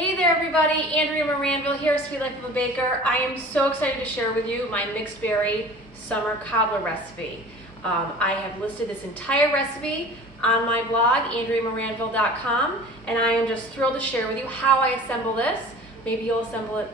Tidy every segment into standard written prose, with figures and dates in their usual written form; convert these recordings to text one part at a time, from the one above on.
Hey there everybody, Andrea Moranville here, Sweet Life of a Baker. I am so excited to share with you my mixed berry summer cobbler recipe. I have listed this entire recipe on my blog, andreamoranville.com, and I am just thrilled to share with you how I assemble this. Maybe you'll assemble it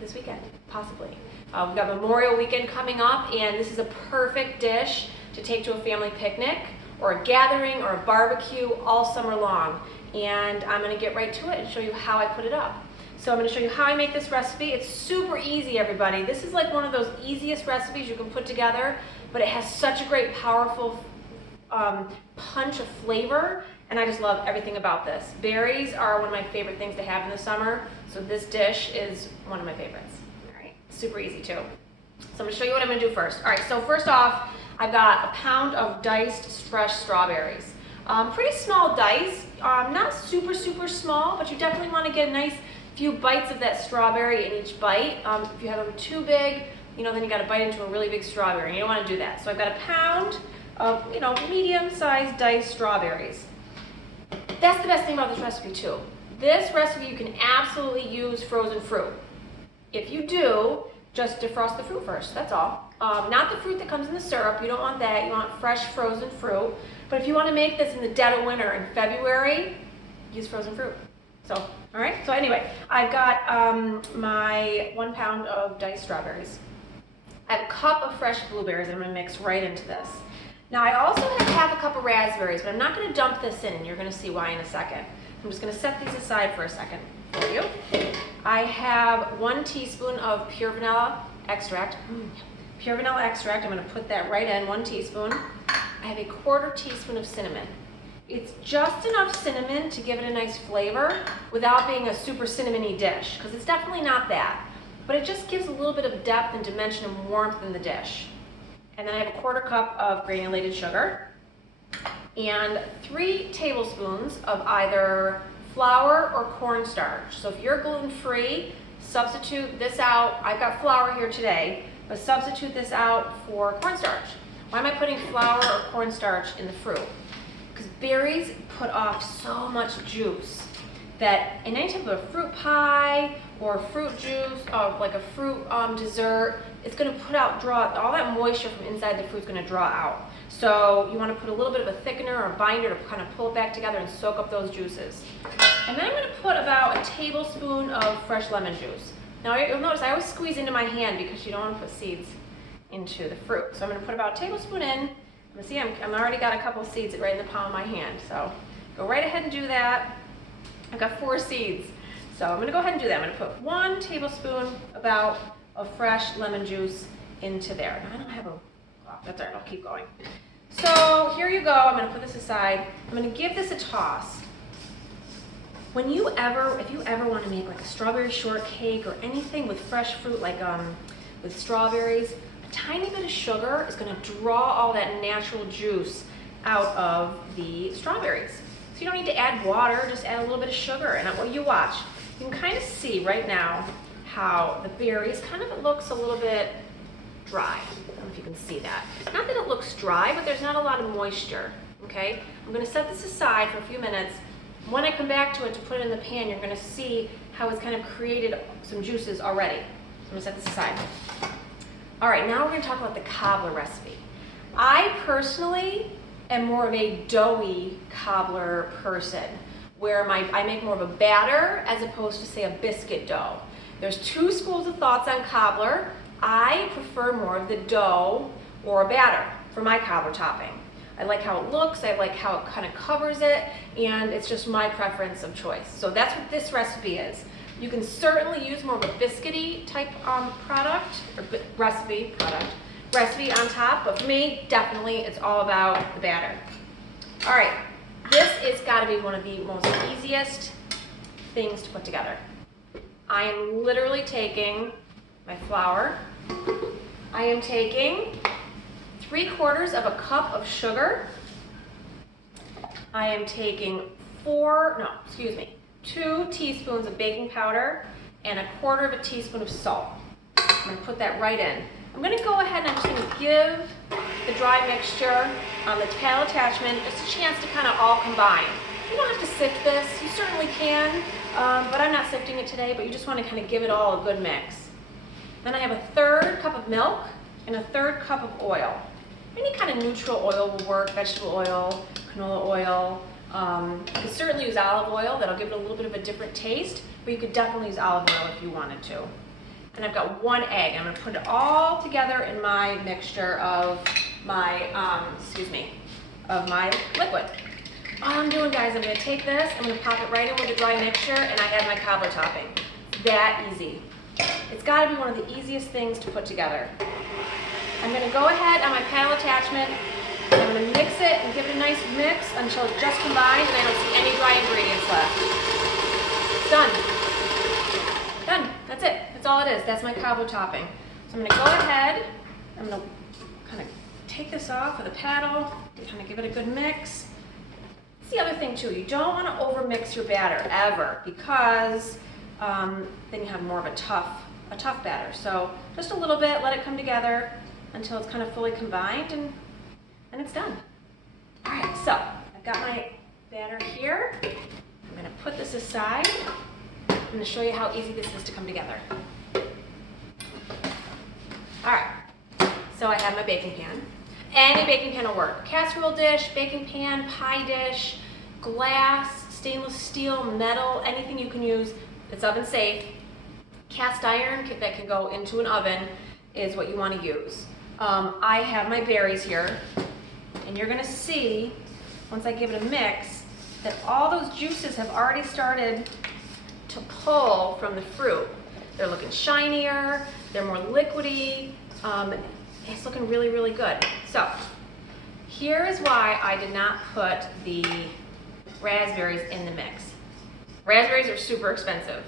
this weekend, possibly. We've got Memorial Weekend coming up, and this is a perfect dish to take to a family picnic or a gathering or a barbecue all summer long. And I'm going to get right to it and show you how I put it up. So I'm going to show you how I make this recipe. It's super easy, everybody. This is like one of those easiest recipes you can put together, but it has such a great, powerful punch of flavor, and I just love everything about this. Berries are one of my favorite things to have in the summer, so this dish is one of my favorites. All right, super easy too. So I'm going to show you what I'm going to do first. All right, so first off, I've got a pound of diced fresh strawberries. Pretty small dice, not super small, but you definitely want to get a nice few bites of that strawberry in each bite. If you have them too big, then you got to bite into a really big strawberry, and you don't want to do that. So I've got a pound of, medium-sized diced strawberries. That's the best thing about this recipe too. This recipe you can absolutely use frozen fruit. If you do, just defrost the fruit first, that's all. Not the fruit that comes in the syrup, you don't want that, you want fresh frozen fruit. But if you want to make this in the dead of winter in February, use frozen fruit. So, all right, so anyway, I've got my 1 pound of diced strawberries. I have a cup of fresh blueberries that I'm gonna mix right into this. Now I also have half a cup of raspberries, but I'm not gonna dump this in, and you're gonna see why in a second. I'm just gonna set these aside for a second for you. I have 1 teaspoon of pure vanilla extract. Pure vanilla extract, I'm gonna put that right in, 1 teaspoon. I have a 1/4 teaspoon of cinnamon. It's just enough cinnamon to give it a nice flavor without being a super cinnamony dish, because it's definitely not that. But it just gives a little bit of depth and dimension and warmth in the dish. And then I have a 1/4 cup of granulated sugar and 3 tablespoons of either flour or cornstarch. So if you're gluten-free, substitute this out. I've got flour here today, but substitute this out for cornstarch. Why am I putting flour or cornstarch in the fruit? Because berries put off so much juice that in any type of fruit pie or fruit juice, like a fruit dessert, it's going to draw all that moisture from inside the fruit's going to draw out. So you want to put a little bit of a thickener or a binder to kind of pull it back together and soak up those juices. And then I'm going to put about a tablespoon of fresh lemon juice. Now you'll notice I always squeeze into my hand because you don't want to put seeds into the fruit. So I'm going to put about a tablespoon in. You see, I'm already got a couple seeds right in the palm of my hand. So go right ahead and do that. I've got 4 seeds. So I'm going to go ahead and do that. I'm going to put 1 tablespoon about of fresh lemon juice into there. Now I don't have a, that's all right, I'll keep going. So here you go. I'm going to put this aside. I'm going to give this a toss. If you ever want to make like a strawberry shortcake or anything with fresh fruit, like with strawberries, a tiny bit of sugar is going to draw all that natural juice out of the strawberries. So you don't need to add water, just add a little bit of sugar. And what you watch, you can kind of see right now how the berries it looks a little bit dry. I don't know if you can see that. Not that it looks dry, but there's not a lot of moisture, okay? I'm going to set this aside for a few minutes. When I come back to it to put it in the pan, you're going to see how it's kind of created some juices already. So I'm going to set this aside. All right, now we're going to talk about the cobbler recipe. I personally am more of a doughy cobbler person, where I make more of a batter as opposed to, say, a biscuit dough. There's 2 schools of thoughts on cobbler. I prefer more of the dough or a batter for my cobbler topping. I like how it looks, I like how it kind of covers it, and it's just my preference of choice. So that's what this recipe is. You can certainly use more of a biscuity type product, or recipe on top, but for me, definitely it's all about the batter. All right, this has got to be one of the most easiest things to put together. I am literally taking my flour. I am taking 3/4 of a cup of sugar. I am taking 2 teaspoons of baking powder and 1/4 teaspoon of salt. I'm going to put that right in. I'm going to go ahead and I'm just going to give the dry mixture on the tail attachment just a chance to kind of all combine. You don't have to sift this, you certainly can, but I'm not sifting it today, but you just want to kind of give it all a good mix. Then I have a 1/3 cup of milk and a 1/3 cup of oil. Any kind of neutral oil will work, vegetable oil, canola oil. You could certainly use olive oil, that'll give it a little bit of a different taste, but you could definitely use olive oil if you wanted to. And I've got 1 egg. I'm going to put it all together in my mixture of my, of my liquid. All I'm doing, guys, I'm going to take this, I'm going to pop it right in with the dry mixture, and I have my cobbler topping. It's that easy. It's got to be one of the easiest things to put together. I'm going to go ahead on my paddle attachment, and I'm going to mix it and give it a nice mix until it's just combined and I don't see any dry ingredients left. It's done. Done. That's it. That's all it is. That's my cobbler topping. So I'm going to go ahead, I'm going to kind of take this off with a paddle, kind of give it a good mix. That's the other thing too, you don't want to overmix your batter ever, because then you have more of a tough batter. So just a little bit, let it come together until it's kind of fully combined, and it's done. All right, so I've got my batter here. I'm going to put this aside. I'm going to show you how easy this is to come together. All right, so I have my baking pan. Any baking pan will work. Casserole dish, baking pan, pie dish, glass, stainless steel, metal, anything you can use that's oven safe. Cast iron that can go into an oven is what you want to use. I have my berries here, and you're going to see, once I give it a mix, that all those juices have already started to pull from the fruit. They're looking shinier, they're more liquidy, it's looking really, really good. So, here is why I did not put the raspberries in the mix. Raspberries are super expensive,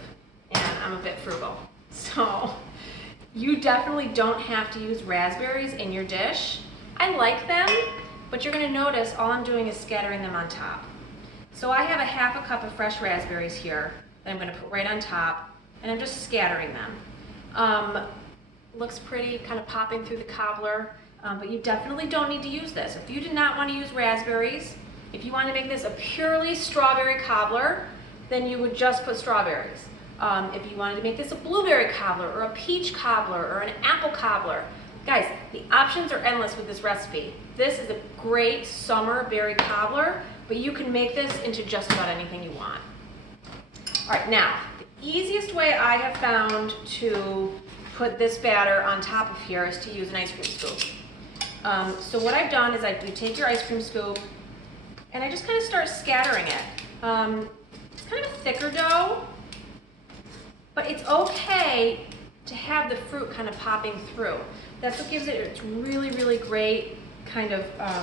and I'm a bit frugal. So, you definitely don't have to use raspberries in your dish. I like them, but you're going to notice all I'm doing is scattering them on top. So I have a 1/2 cup of fresh raspberries here that I'm going to put right on top, and I'm just scattering them. Looks pretty, kind of popping through the cobbler, but you definitely don't need to use this. If you did not want to use raspberries, if you want to make this a purely strawberry cobbler, then you would just put strawberries. If you wanted to make this a blueberry cobbler or a peach cobbler or an apple cobbler, guys, the options are endless with this recipe. This is a great summer berry cobbler, but you can make this into just about anything you want. All right, now, the easiest way I have found to put this batter on top of here is to use an ice cream scoop. So what I've done is you take your ice cream scoop, and I just kind of start scattering it. It's kind of a thicker dough, but it's okay to have the fruit kind of popping through. That's what gives it its really, really great kind of, I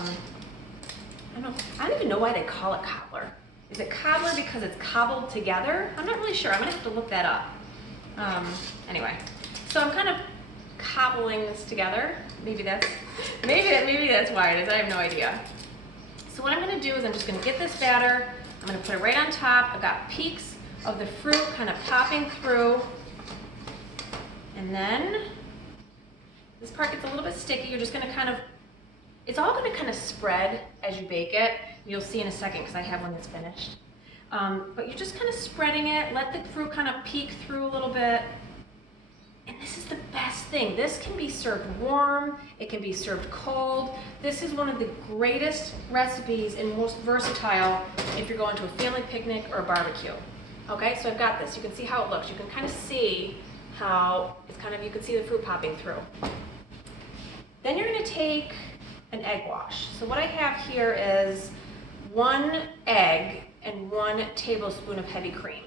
don't even know why they call it cobbler. Is it cobbler because it's cobbled together? I'm not really sure. I'm gonna have to look that up. Anyway, so I'm kind of cobbling this together. Maybe that's why it is. I have no idea. So what I'm gonna do is I'm just gonna get this batter. I'm gonna put it right on top. I've got peaks of the fruit kind of popping through. And then this part gets a little bit sticky. You're just gonna kind of, it's all gonna kind of spread as you bake it. You'll see in a second because I have one that's finished. But you're just kind of spreading it. Let the fruit kind of peek through a little bit. And this is the best thing. This can be served warm. It can be served cold. This is one of the greatest recipes and most versatile if you're going to a family picnic or a barbecue. Okay, so I've got this. You can see how it looks. You can kind of see how it's kind of, you can see the fruit popping through. Then you're going to take an egg wash. So what I have here is 1 egg and 1 tablespoon of heavy cream.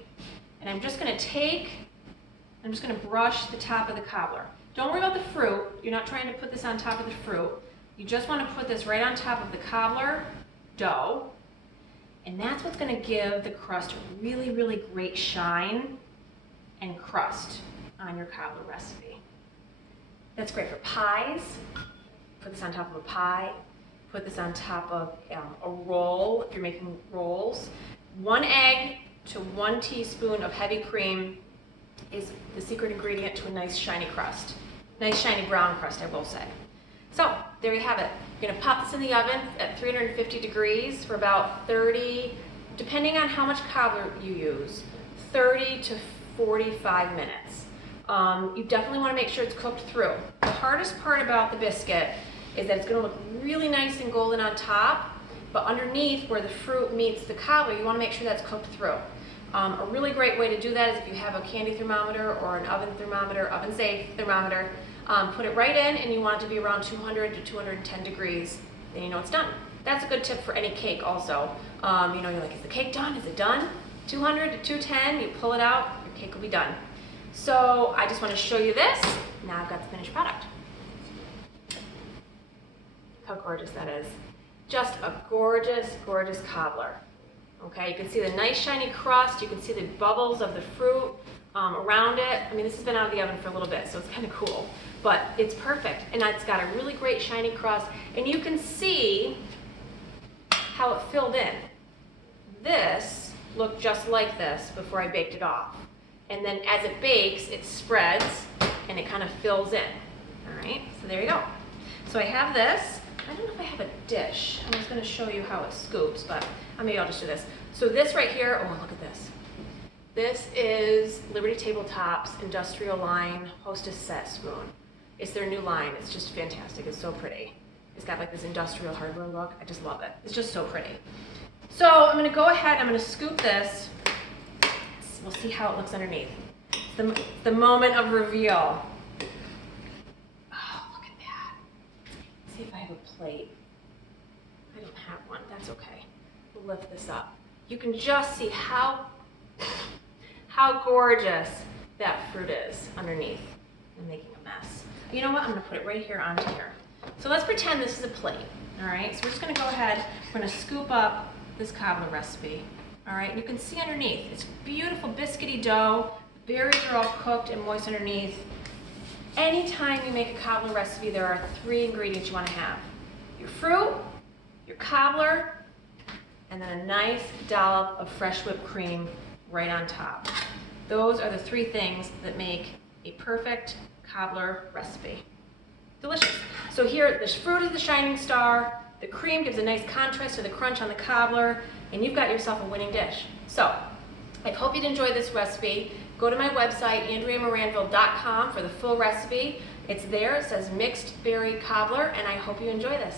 And I'm just going to brush the top of the cobbler. Don't worry about the fruit. You're not trying to put this on top of the fruit. You just want to put this right on top of the cobbler dough. And that's what's going to give the crust a really, really great shine and crust on your cobbler recipe. That's great for pies. Put this on top of a pie. Put this on top of a roll if you're making rolls. 1 egg to 1 teaspoon of heavy cream is the secret ingredient to a nice shiny crust. Nice shiny brown crust, I will say. So there you have it. You're going to pop this in the oven at 350 degrees for about 30 depending on how much cobbler you use, 30 to 45 minutes. You definitely want to make sure it's cooked through. The hardest part about the biscuit is that it's going to look really nice and golden on top, but underneath where the fruit meets the cobbler, you want to make sure that's cooked through. A really great way to do that is if you have a candy thermometer or an oven thermometer, oven-safe thermometer, put it right in and you want it to be around 200 to 210 degrees, then you know it's done. That's a good tip for any cake also. You know, you're like, is the cake done? Is it done? 200 to 210, you pull it out, your cake will be done. So I just want to show you this. Now I've got the finished product. How gorgeous that is. Just a gorgeous, gorgeous cobbler. Okay, you can see the nice shiny crust, you can see the bubbles of the fruit around it. I mean, this has been out of the oven for a little bit, so it's kind of cool. But it's perfect, and it's got a really great shiny crust, and you can see how it filled in. This looked just like this before I baked it off. And then as it bakes, it spreads, and it kind of fills in. All right, so there you go. So I have this. I don't know if I have a dish. I was going to show you how it scoops, but maybe I'll just do this. So this right here, oh, look at this. This is Liberty Tabletop's Industrial Line Hostess Set Spoon. It's their new line. It's just fantastic. It's so pretty. It's got like this industrial hardware look. I just love it. It's just so pretty. So I'm going to go ahead and I'm going to scoop this. We'll see how it looks underneath. The moment of reveal. See if I have a plate. I don't have one. That's okay. We'll lift this up. You can just see how gorgeous that fruit is underneath. I'm making a mess. You know what? I'm going to put it right here onto here. So let's pretend this is a plate. All right. So we're just going to go ahead. We're going to scoop up this cobbler recipe. All right. You can see underneath. It's beautiful biscuity dough. The berries are all cooked and moist underneath. Anytime you make a cobbler recipe, there are 3 ingredients you want to have. Your fruit, your cobbler, and then a nice dollop of fresh whipped cream right on top. Those are the 3 things that make a perfect cobbler recipe. Delicious. So here, the fruit is the shining star, the cream gives a nice contrast to the crunch on the cobbler, and you've got yourself a winning dish. So, I hope you'd enjoy this recipe. Go to my website, AndreaMoranville.com, for the full recipe. It's there. It says mixed berry cobbler, and I hope you enjoy this.